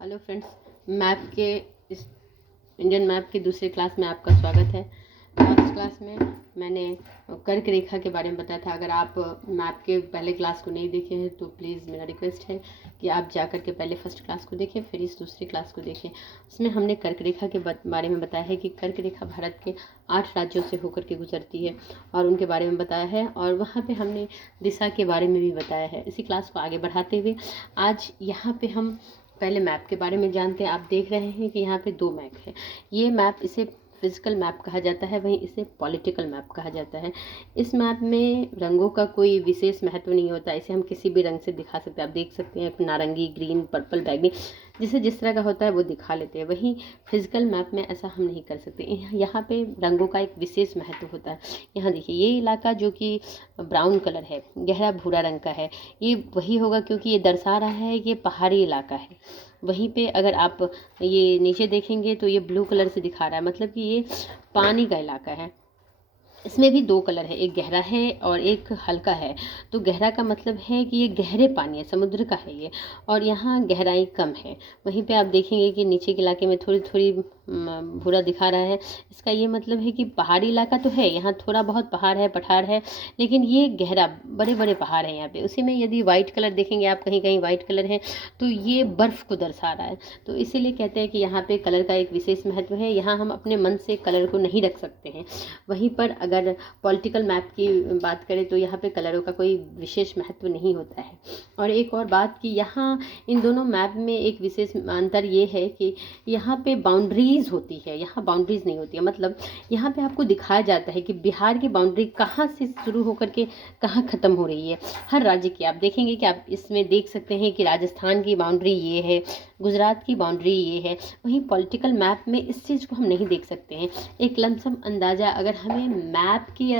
Hello friends, map के इस Indian map की दूसरी क्लास में आपका स्वागत है। लास्ट क्लास में मैंने कर्क रेखा के बारे में बताया था। अगर आप मैप के पहले क्लास को नहीं देखे हैं तो प्लीज़ मेरा रिक्वेस्ट है कि आप जाकर के पहले फर्स्ट क्लास को देखें, फिर इस दूसरी क्लास को देखें। उसमें हमने कर्क रेखा के बारे में बताया है कि कर्क रेखा भारत के 8 राज्यों से होकर के गुजरती है और उनके बारे में बताया है, और वहाँ पे हमने दिशा के बारे में भी बताया है। इसी क्लास को आगे बढ़ाते हुए आज यहाँ पे हम पहले मैप के बारे में जानते हैं। आप देख रहे हैं कि यहाँ पे 2 मैप है। ये मैप, इसे फिजिकल मैप कहा जाता है, वहीं इसे पॉलिटिकल मैप कहा जाता है। इस मैप में रंगों का कोई विशेष महत्व नहीं होता। इसे हम किसी भी रंग से दिखा सकते हैं। आप देख सकते हैं नारंगी, ग्रीन, पर्पल, बैगनी, जिसे जिस तरह का होता है वो दिखा लेते हैं। वहीं फिजिकल मैप में ऐसा हम नहीं कर सकते। यहाँ पे रंगों का एक विशेष महत्व होता है। यहाँ देखिए, ये इलाका जो कि ब्राउन कलर है, गहरा भूरा रंग का है, ये वही होगा क्योंकि ये दर्शा रहा है ये पहाड़ी इलाका है। वहीं पे अगर आप ये नीचे देखेंगे तो ये ब्लू कलर से दिखा रहा है, मतलब कि ये पानी का इलाका है। इसमें भी 2 कलर है, एक गहरा है और एक हल्का है। तो गहरा का मतलब है कि ये गहरे पानी है, समुद्र का है ये, और यहाँ गहराई कम है। वहीं पे आप देखेंगे कि नीचे के इलाके में थोड़ी थोड़ी भूरा दिखा रहा है। इसका ये मतलब है कि पहाड़ी इलाका तो है, यहाँ थोड़ा बहुत पहाड़ है, पठार है, लेकिन ये गहरा, बड़े बड़े पहाड़ हैं यहाँ पे। उसी में यदि वाइट कलर देखेंगे आप, कहीं कहीं वाइट कलर है, तो ये बर्फ़ को दर्शा रहा है। तो इसीलिए कहते हैं कि यहाँ पे कलर का एक विशेष महत्व है। यहाँ हम अपने मन से कलर को नहीं रख सकते हैं। वहीं पर अगर पॉलिटिकल मैप की बात करें तो यहाँ पे कलरों का कोई विशेष महत्व नहीं होता है। और एक और बात कि यहाँ इन दोनों मैप में एक विशेष अंतर ये है कि यहाँ पे बाउंड्रीज होती है, यहाँ बाउंड्रीज नहीं होती है। मतलब यहाँ पे आपको दिखाया जाता है कि बिहार की बाउंड्री कहाँ से शुरू होकर के कहाँ ख़त्म हो रही है। हर राज्य की आप देखेंगे कि आप इसमें देख सकते हैं कि राजस्थान की बाउंड्री ये है, गुजरात की बाउंड्री ये है। वहीं पॉलिटिकल मैप में इस चीज़ को हम नहीं देख सकते हैं। एक लमसम अंदाज़ा अगर हमें मैप की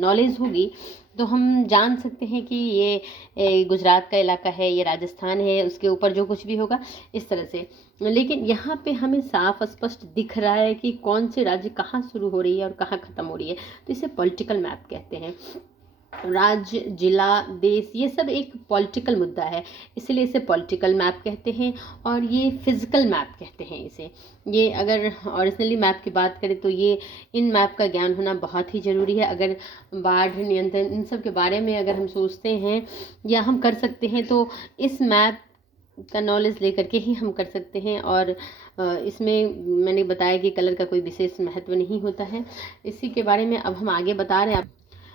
नॉलेज होगी तो हम जान सकते हैं कि ये गुजरात का इलाका है, ये राजस्थान है, उसके ऊपर जो कुछ भी होगा इस तरह से। लेकिन यहाँ पे हमें साफ स्पष्ट दिख रहा है कि कौन से राज्य कहाँ शुरू हो रही है और कहाँ ख़त्म हो रही है। तो इसे पॉलिटिकल मैप कहते हैं। राज्य, जिला, देश, ये सब एक पॉलिटिकल मुद्दा है, इसलिए इसे पॉलिटिकल मैप कहते हैं। और ये फिजिकल मैप कहते हैं इसे। ये अगर ओरिजिनली मैप की बात करें तो ये इन मैप का ज्ञान होना बहुत ही ज़रूरी है। अगर बाढ़ नियंत्रण इन सब के बारे में अगर हम सोचते हैं या हम कर सकते हैं तो इस मैप का नॉलेज लेकर के ही हम कर सकते हैं। और इसमें मैंने बताया कि कलर का कोई विशेष महत्व नहीं होता है। इसी के बारे में अब हम आगे बता रहे हैं।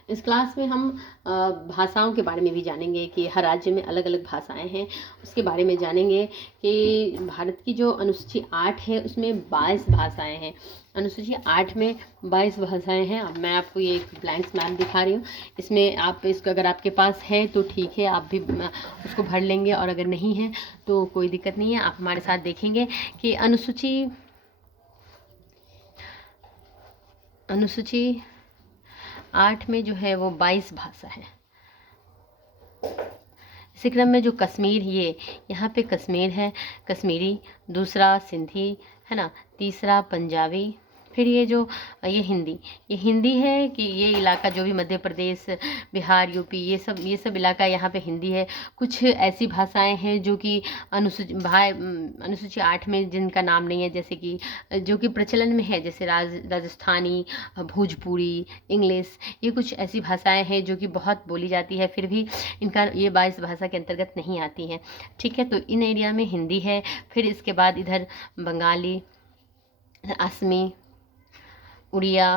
इस क्लास में हम भाषाओं के बारे में भी जानेंगे कि हर राज्य में अलग अलग भाषाएं हैं। उसके बारे में जानेंगे कि भारत की जो अनुसूची 8 है उसमें 22 भाषाएं हैं। अनुसूची 8 में 22 भाषाएं हैं। अब मैं आपको ये एक ब्लैंक्स मैप दिखा रही हूँ। इसमें आप इसको अगर आपके पास है तो ठीक है, आप भी उसको भर लेंगे, और अगर नहीं है तो कोई दिक्कत नहीं है। आप हमारे साथ देखेंगे कि अनुसूची 8 में जो है वो 22 भाषा है। इसी क्रम में जो कश्मीर, ये यहाँ पे कश्मीर है, कश्मीरी, दूसरा सिंधी है ना, तीसरा पंजाबी, फिर ये हिंदी है कि ये इलाका जो भी मध्य प्रदेश, बिहार, यूपी, ये सब इलाका यहाँ पे हिंदी है। कुछ ऐसी भाषाएं हैं जो कि अनुसूची 8 में जिनका नाम नहीं है, जैसे कि जो कि प्रचलन में है, जैसे राजस्थानी, भोजपुरी, इंग्लिश, ये कुछ ऐसी भाषाएं हैं जो कि बहुत बोली जाती है, फिर भी इनका ये 22 भाषा के अंतर्गत नहीं आती हैं। ठीक है, तो इन एरिया में हिंदी है। फिर इसके बाद इधर बंगाली, असमी, उड़िया,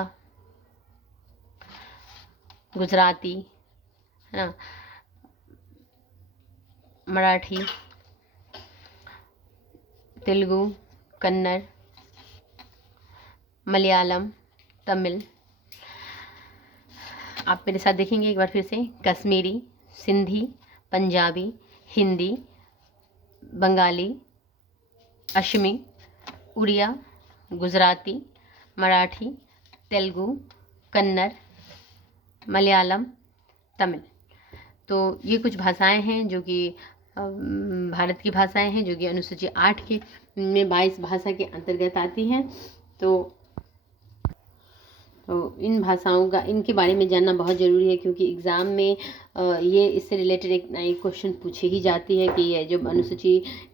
गुजराती है ना, मराठी, तेलुगु, कन्नड़, मलयालम, तमिल। आप मेरे साथ देखेंगे एक बार फिर से, कश्मीरी, सिंधी, पंजाबी, हिंदी, बंगाली, असमी, उड़िया, गुजराती, मराठी, तेलुगु, कन्नड़, मलयालम, तमिल। तो ये कुछ भाषाएं हैं जो कि भारत की भाषाएं हैं, जो कि अनुसूची 8 के में 22 भाषा के अंतर्गत आती हैं। तो तो इन भाषाओं का, इनके बारे में जानना बहुत ज़रूरी है, क्योंकि एग्ज़ाम में ये इससे रिलेटेड एक नई क्वेश्चन पूछी ही जाती है कि ये जो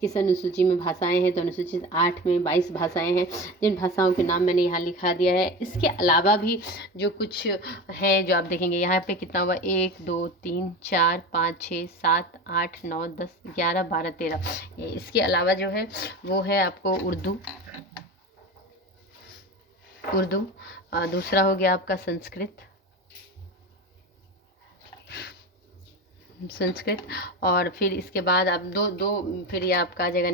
किस अनुसूची में भाषाएं हैं। तो अनुसूची 8 में 22 भाषाएं हैं, जिन भाषाओं के नाम मैंने यहाँ लिखा दिया है। इसके अलावा भी जो कुछ है जो आप देखेंगे यहाँ पे कितना हुआ, 1 2 3 4 5 6 7 8 9 10 11 12 13। इसके अलावा जो है वो है आपको उर्दू। दूसरा हो गया आपका संस्कृत। और फिर इसके बाद आप दो फिर ये आपका आ जाएगा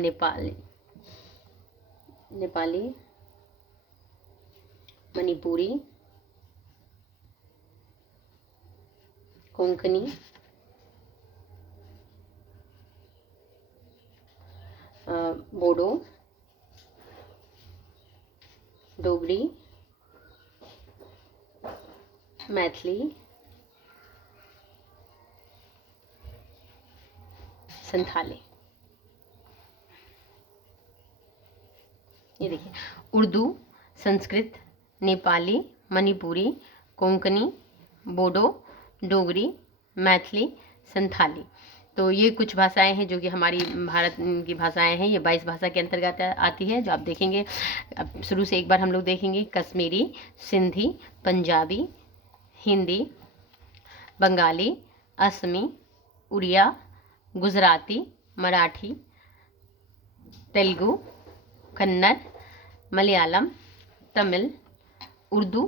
नेपाली, मणिपुरी, कोंकणी, बोडो, डोगरी, मैथिली, संथाली। ये देखिए, उर्दू, संस्कृत, नेपाली, मणिपुरी, कोंकणी, बोडो, डोगरी, मैथिली, संथाली। तो ये कुछ भाषाएं हैं जो कि हमारी भारत की भाषाएं हैं। ये 22 भाषा के अंतर्गत आती है, जो आप देखेंगे। अब शुरू से एक बार हम लोग देखेंगे। कश्मीरी, सिंधी, पंजाबी, हिंदी, बंगाली, असमी, उड़िया, गुजराती, मराठी, तेलुगु, कन्नड़, मलयालम, तमिल, उर्दू,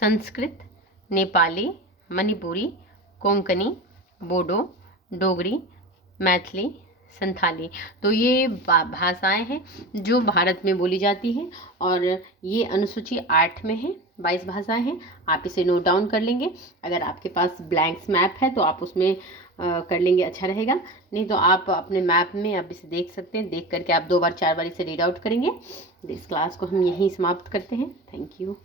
संस्कृत, नेपाली, मणिपुरी, कोंकणी, बोडो, डोगरी, मैथिली, संथाली। तो ये भाषाएं हैं जो भारत में बोली जाती हैं, और ये अनुसूची 8 में है। 22 भाषाएं हैं। आप इसे नोट डाउन कर लेंगे। अगर आपके पास ब्लैंक्स मैप है तो आप उसमें कर लेंगे, अच्छा रहेगा। नहीं तो आप अपने मैप में आप इसे देख सकते हैं। देख करके आप 2 बार 4 बार इसे रीड आउट करेंगे। इस क्लास को हम यहीं समाप्त करते हैं। Thank you.